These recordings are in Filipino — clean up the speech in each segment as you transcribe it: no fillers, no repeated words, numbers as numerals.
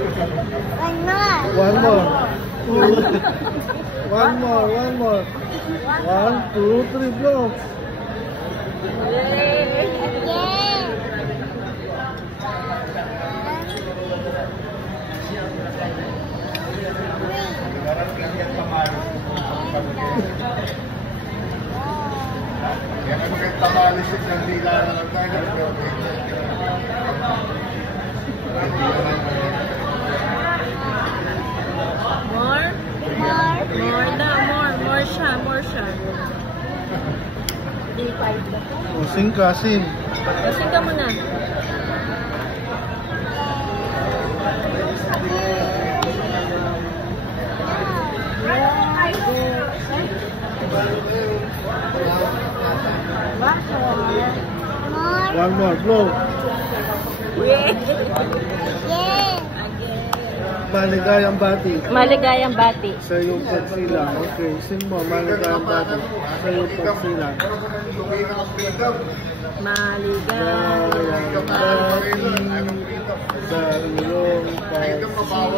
One more. One more. One more. 1, 2, 3, blow. Yan ang mga tamalisip ng dila na lang tayo. More? More siya. Sing ka, sing. Sing ka muna. One more, blow. Yeah. Maligayang bati. Maligayang bati. Sa iyong pagsilang. Okay, sing mo. Maligayang bati. Sa iyong pagsilang. Maligayang bati. Sa iyong pagsilang.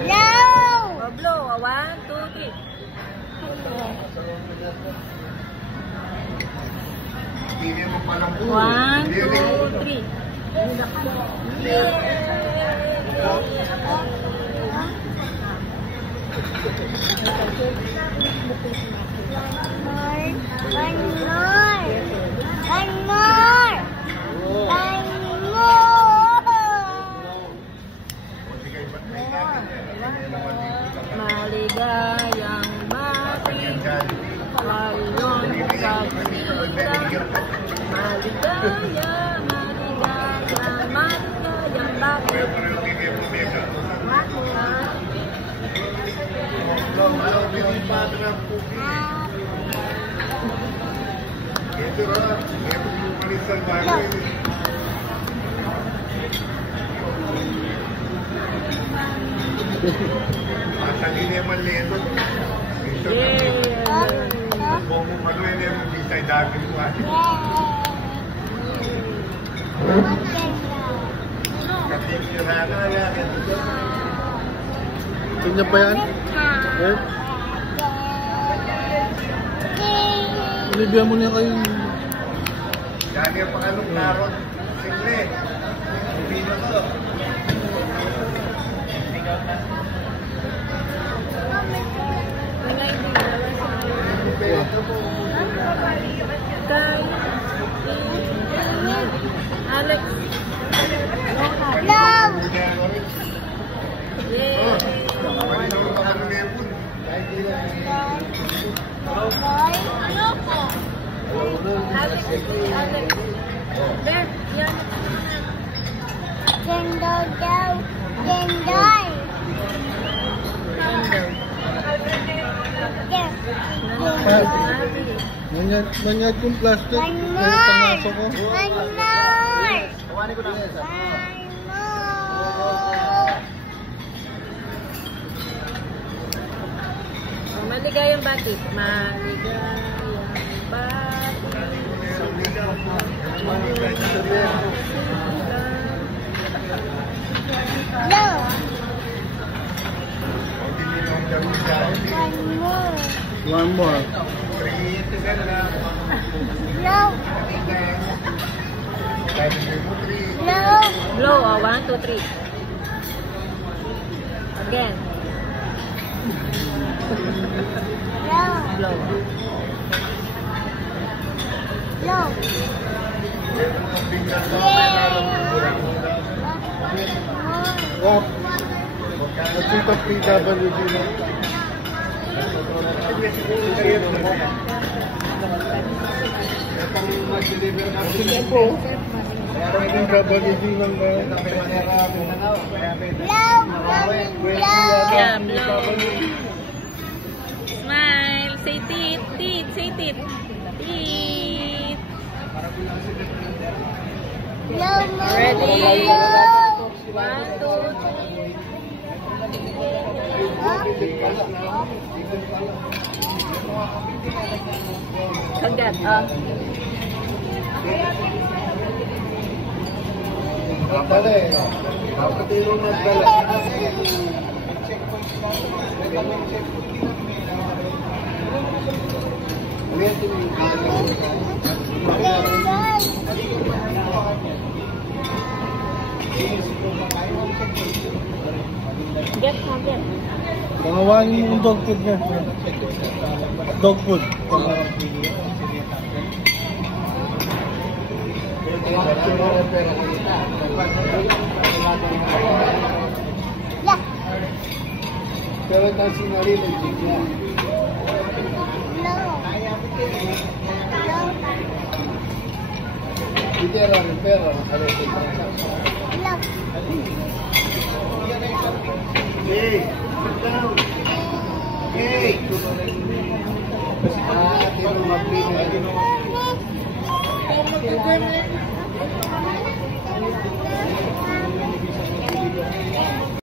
Blow! Blow! 1, 2, 3. Hindi mo palang 1, 2, 3. Maligayang bati, lalong pagsilang. Maligayang bati. Masali naman lento. Kung ano yun yung bisay daging mo. Kapit yung rana yan. Kanya pa yan? Eh? Bibigyan mo niya kayo. Yan yung pangalong karot. Simple. Pinos to. Alex. Alex. There, yan. Gender daw. Gender. Manyad kong plastic. One May more. pangaso ko. One more. Tawanin ko na. One more. Maligayang bati. Maligayang bati. No. One One more. more. No. No. Blow. 1, 2, 3. Again. No. Blow. No. Wap. Nagpunta PWD na. Sige po. Pwedeng PWD lang ba? Yeah, blow. Smile. Say tit. Tit. Say tit. Tit. Ready? 1, 2, 3. Agad, ah. Nagdala eh. Kapatid nagdala. Get something. Pangawangin yung dog food niya. Dog food. Pero kasi narinig niya. Hindi lang yung pera. Hey! Hey! Ah, tinong mabili.